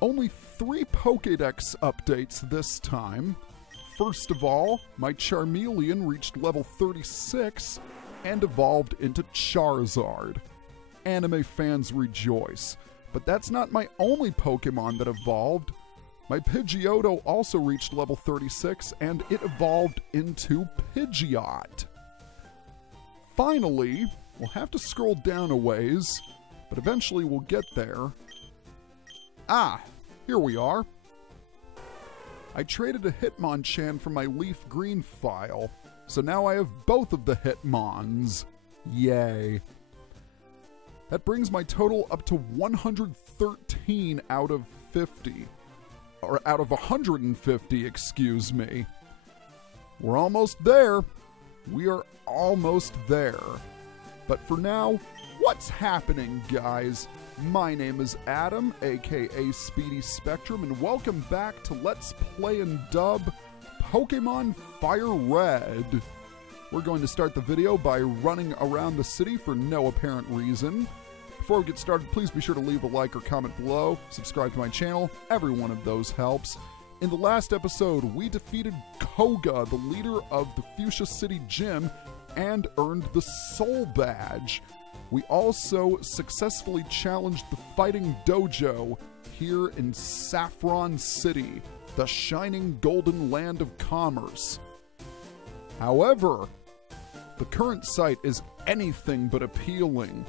Only 3 Pokédex updates this time. First of all, my Charmeleon reached level 36 and evolved into Charizard. Anime fans rejoice. But that's not my only Pokemon that evolved. My Pidgeotto also reached level 36 and it evolved into Pidgeot. Finally, we'll have to scroll down a ways, but eventually we'll get there. Ah, here we are. I traded a Hitmonchan from my Leaf Green file, so now I have both of the Hitmons. Yay. That brings my total up to 113 out of 50. Or out of 150, excuse me. We're almost there. We are almost there. But for now, what's happening, guys? My name is Adam, aka Speedy Spectrum, and welcome back to Let's Play and Dub Pokemon Fire Red. We're going to start the video by running around the city for no apparent reason. Before we get started, please be sure to leave a like or comment below, subscribe to my channel, every one of those helps. In the last episode, we defeated Koga, the leader of the Fuchsia City Gym, and earned the Soul Badge. We also successfully challenged the Fighting Dojo here in Saffron City, the shining golden land of commerce. However, the current site is anything but appealing.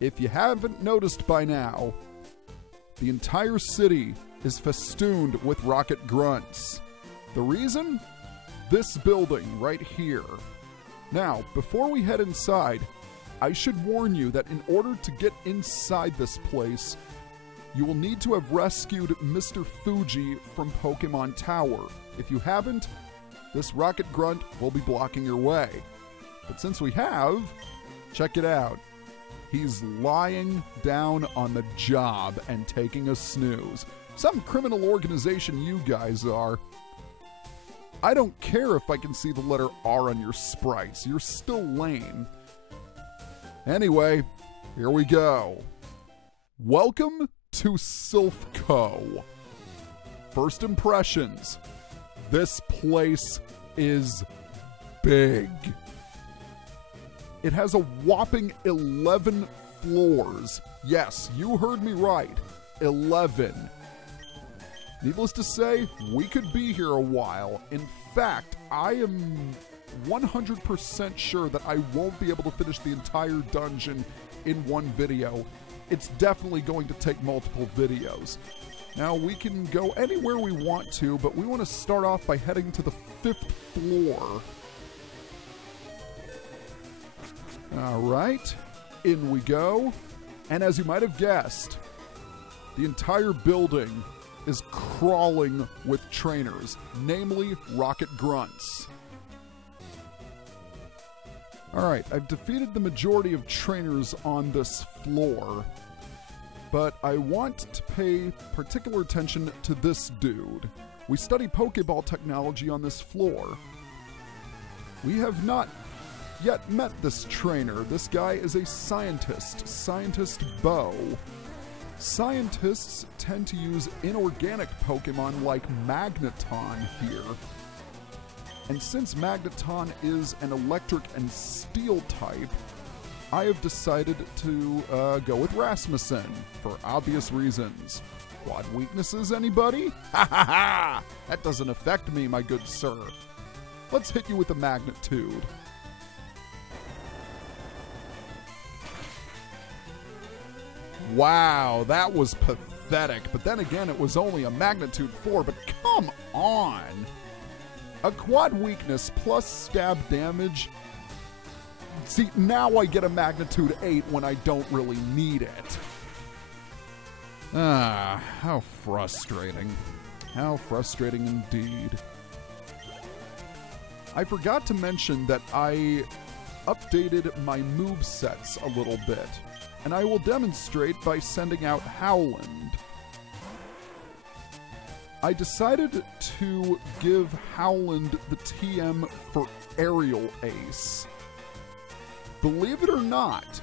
If you haven't noticed by now, the entire city is festooned with Rocket Grunts. The reason? This building right here. Now, before we head inside, I should warn you that in order to get inside this place, you will need to have rescued Mr. Fuji from Pokémon Tower. If you haven't, this Rocket Grunt will be blocking your way. But since we have, check it out. He's lying down on the job and taking a snooze. Some criminal organization you guys are. I don't care if I can see the letter R on your sprites. You're still lame. Anyway, here we go. Welcome to Silph Co. First impressions. This place is big. It has a whopping 11 floors. Yes, you heard me right. 11. Needless to say, we could be here a while. In fact, I am 100% sure that I won't be able to finish the entire dungeon in one video. It's definitely going to take multiple videos. Now, we can go anywhere we want to, but we want to start off by heading to the 5th floor. Alright, in we go. And as you might have guessed, the entire building is crawling with trainers, namely Rocket Grunts. Alright, I've defeated the majority of trainers on this floor, but I want to pay particular attention to this dude. We study Pokeball technology on this floor. We have not yet met this trainer. This guy is a scientist, Scientist Bo. Scientists tend to use inorganic Pokemon like Magneton here. And since Magneton is an electric and steel type, I have decided to go with Rasmussen for obvious reasons. Quad weaknesses, anybody? Ha ha ha! That doesn't affect me, my good sir. Let's hit you with a magnitude. Wow, that was pathetic. But then again, it was only a magnitude 4, but come on! A quad weakness plus stab damage. See, now I get a magnitude 8 when I don't really need it. Ah, how frustrating. How frustrating indeed. I forgot to mention that I updated my movesets a little bit, and I will demonstrate by sending out Howland. I decided to give Howland the TM for Aerial Ace. Believe it or not,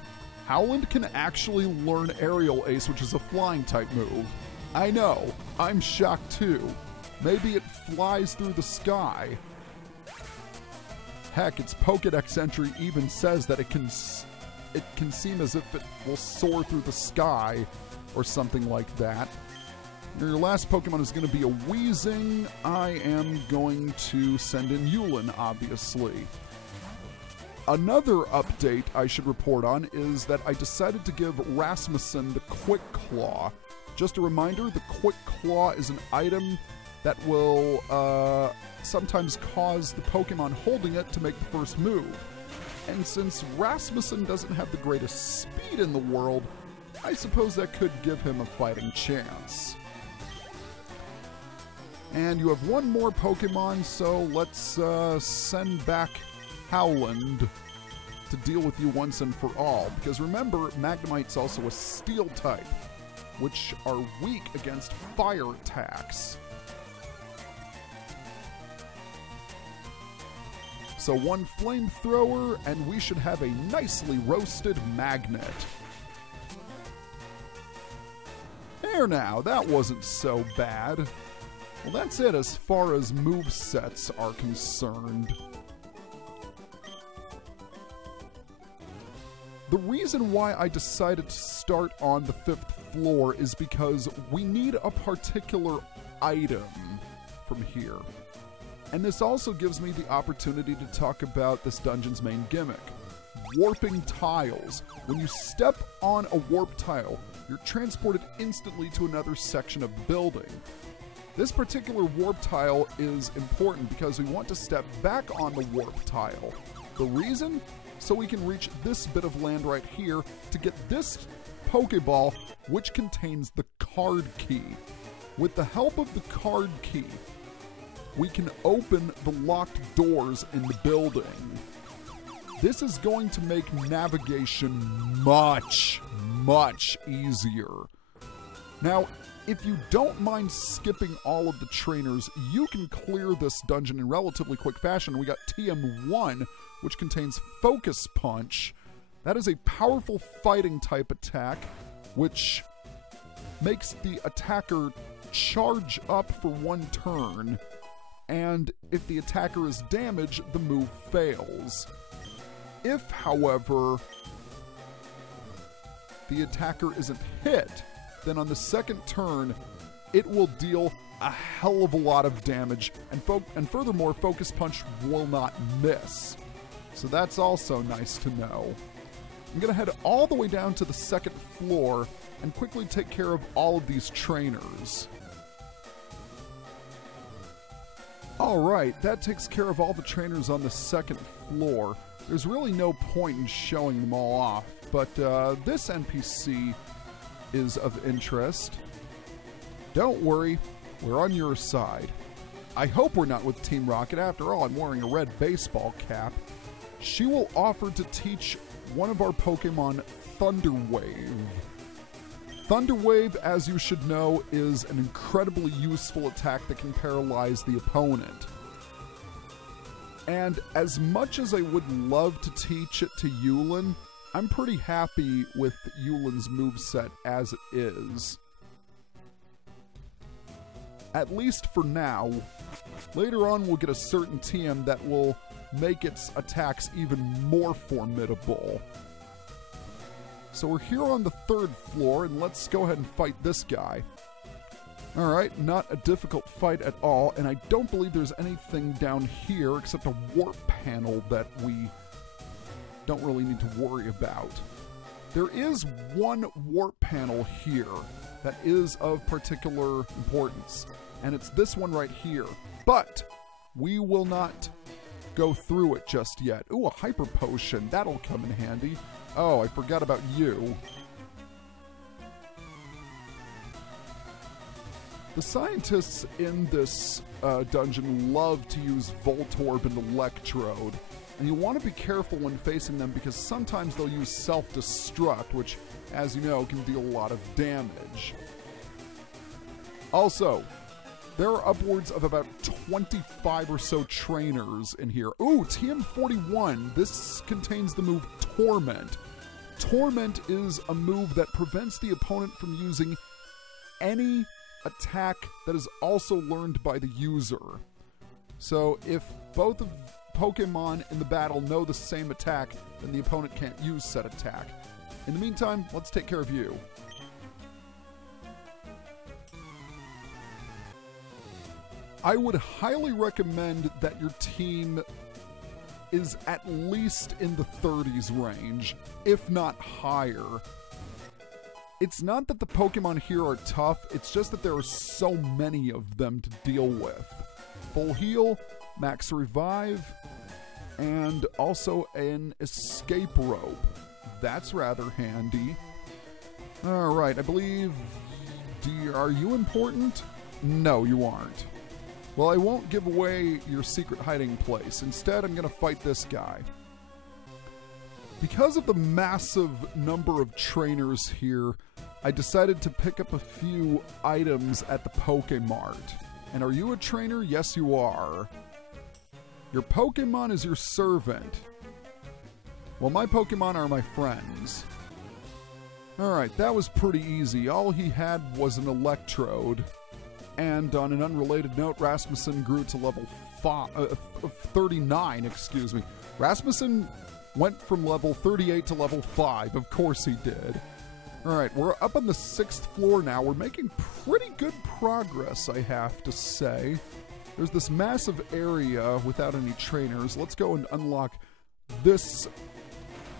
Howland can actually learn Aerial Ace, which is a flying type move. I know, I'm shocked too. Maybe it flies through the sky. Heck, its Pokédex entry even says that it can seem as if it will soar through the sky or something like that. Your last Pokemon is going to be a Weezing. I am going to send in Yulin, obviously. Another update I should report on is that I decided to give Rasmussen the Quick Claw. Just a reminder, the Quick Claw is an item that will sometimes cause the Pokemon holding it to make the first move. And since Rasmussen doesn't have the greatest speed in the world, I suppose that could give him a fighting chance. And you have one more Pokemon, so let's send back Howland to deal with you once and for all. Because remember, Magnemite's also a Steel type, which are weak against fire attacks. So one Flamethrower, and we should have a nicely roasted Magnet. There now, that wasn't so bad. Well, that's it as far as movesets are concerned. The reason why I decided to start on the 5th floor is because we need a particular item from here. And this also gives me the opportunity to talk about this dungeon's main gimmick, warping tiles. When you step on a warp tile, you're transported instantly to another section of the building. This particular warp tile is important because we want to step back on the warp tile. The reason? So we can reach this bit of land right here to get this Pokeball, which contains the card key. With the help of the card key, we can open the locked doors in the building. This is going to make navigation much, much easier. Now, if you don't mind skipping all of the trainers, you can clear this dungeon in relatively quick fashion. We got TM1, which contains Focus Punch. That is a powerful fighting type attack, which makes the attacker charge up for one turn. And if the attacker is damaged, the move fails. If, however, the attacker isn't hit, then on the second turn, it will deal a hell of a lot of damage, and furthermore, Focus Punch will not miss. So that's also nice to know. I'm going to head all the way down to the 2nd floor and quickly take care of all of these trainers. Alright, that takes care of all the trainers on the 2nd floor. There's really no point in showing them all off, but this NPC is of interest. Don't worry, we're on your side. I hope we're not with Team Rocket. After all, I'm wearing a red baseball cap. She will offer to teach one of our Pokemon Thunder Wave. Thunder Wave, as you should know, is an incredibly useful attack that can paralyze the opponent. And as much as I would love to teach it to Yulin, I'm pretty happy with Yulin's moveset as it is. At least for now. Later on, we'll get a certain TM that will make its attacks even more formidable. So we're here on the 3rd floor, and let's go ahead and fight this guy. Alright, not a difficult fight at all, and I don't believe there's anything down here except a warp panel that we don't really need to worry about. There is one warp panel here that is of particular importance, and it's this one right here. But we will not go through it just yet. Ooh, a Hyper Potion. That'll come in handy. Oh, I forgot about you. The scientists in this dungeon love to use Voltorb and Electrode, and you want to be careful when facing them because sometimes they'll use Self-Destruct, which, as you know, can deal a lot of damage. Also, there are upwards of about 25 or so trainers in here. Ooh, TM41. This contains the move Torment. Torment is a move that prevents the opponent from using any attack that is also learned by the user. So if both of Pokemon in the battle know the same attack, then the opponent can't use said attack. In the meantime, let's take care of you. I would highly recommend that your team is at least in the 30s range, if not higher. It's not that the Pokemon here are tough, it's just that there are so many of them to deal with. Full heal, max revive, and also an escape rope. That's rather handy. Alright, I believe... Are you important? No, you aren't. Well, I won't give away your secret hiding place. Instead, I'm going to fight this guy. Because of the massive number of trainers here, I decided to pick up a few items at the Pokemart. And are you a trainer? Yes, you are. Your Pokemon is your servant. Well, my Pokemon are my friends. Alright, that was pretty easy. All he had was an Electrode. And on an unrelated note, Rasmussen grew to level 39, excuse me. Rasmussen went from level 38 to level 5. Of course he did. Alright, we're up on the 6th floor now. We're making pretty good progress, I have to say. There's this massive area without any trainers. Let's go and unlock this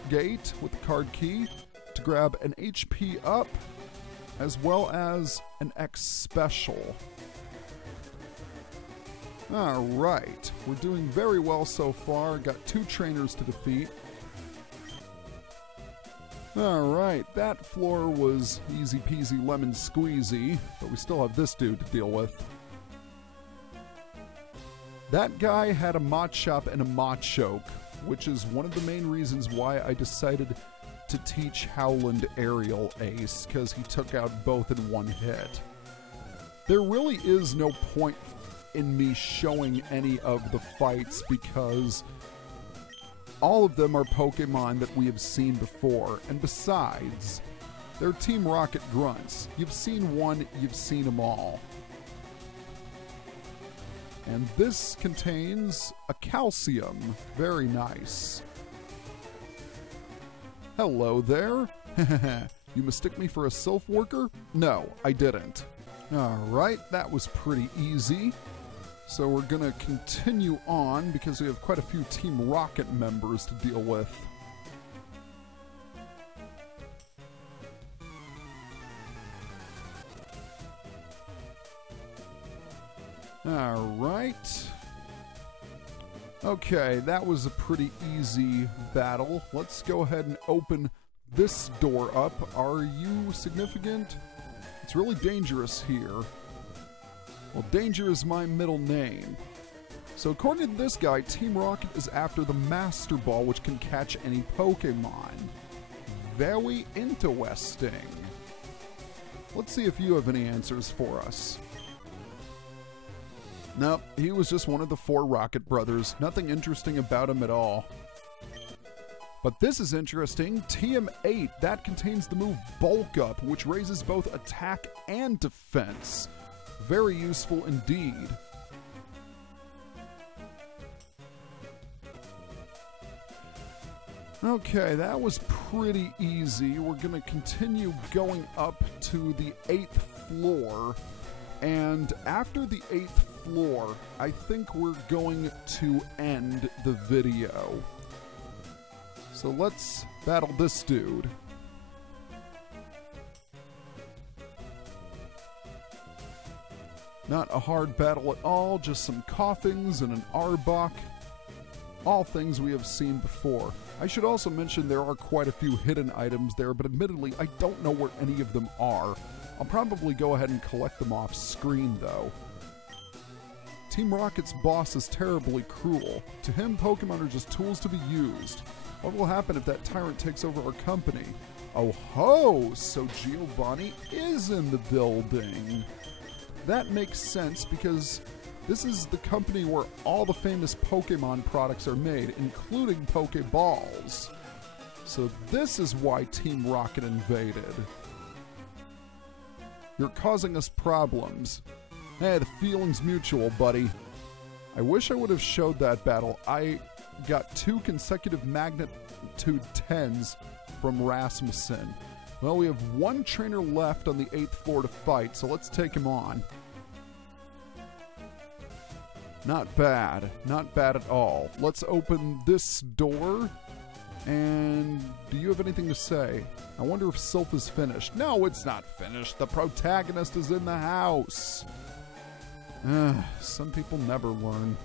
gate with the card key to grab an HP up, as well as an X special. Alright, we're doing very well so far. Got 2 trainers to defeat. Alright, that floor was easy peasy lemon squeezy, but we still have this dude to deal with. That guy had a Machop and a Machoke, which is one of the main reasons why I decided to teach Howland Aerial Ace, because he took out both in one hit. There really is no point in me showing any of the fights because all of them are Pokemon that we have seen before, and besides, they're Team Rocket Grunts. You've seen one, you've seen them all. And this contains a calcium. Very nice. Hello there. You mistook me for a Silph worker? No, I didn't. Alright, that was pretty easy. So we're gonna continue on because we have quite a few Team Rocket members to deal with. Alright. Okay, that was a pretty easy battle. Let's go ahead and open this door up. Are you significant? It's really dangerous here. Well, Danger is my middle name. So according to this guy, Team Rocket is after the Master Ball, which can catch any Pokemon. Very interesting. Let's see if you have any answers for us. Nope, he was just one of the 4 Rocket brothers. Nothing interesting about him at all. But this is interesting. TM8, that contains the move Bulk Up, which raises both attack and defense. Very useful indeed. Okay, that was pretty easy. We're going to continue going up to the 8th floor. And after the 8th floor, I think we're going to end the video. So let's battle this dude. Not a hard battle at all, just some coughings and an Arbok. All things we have seen before. I should also mention there are quite a few hidden items there, but admittedly, I don't know where any of them are. I'll probably go ahead and collect them off screen, though. Team Rocket's boss is terribly cruel. To him, Pokemon are just tools to be used. What will happen if that tyrant takes over our company? Oh ho! So Giovanni is in the building. That makes sense because this is the company where all the famous Pokemon products are made, including Pokeballs. So this is why Team Rocket invaded. You're causing us problems. Hey, the feeling's mutual, buddy. I wish I would have showed that battle. I got 2 consecutive magnitude 10s from Rasmussen. Well, we have 1 trainer left on the 8th floor to fight, so let's take him on. Not bad. Not bad at all. Let's open this door. And do you have anything to say? I wonder if Silph is finished. No, it's not finished. The protagonist is in the house. Some people never learn.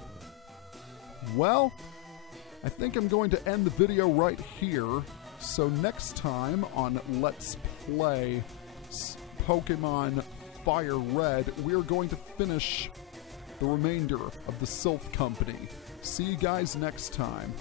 Well, I think I'm going to end the video right here. So next time on Let's Play Pokemon Fire Red, we're going to finish the remainder of the Silph Company. See you guys next time.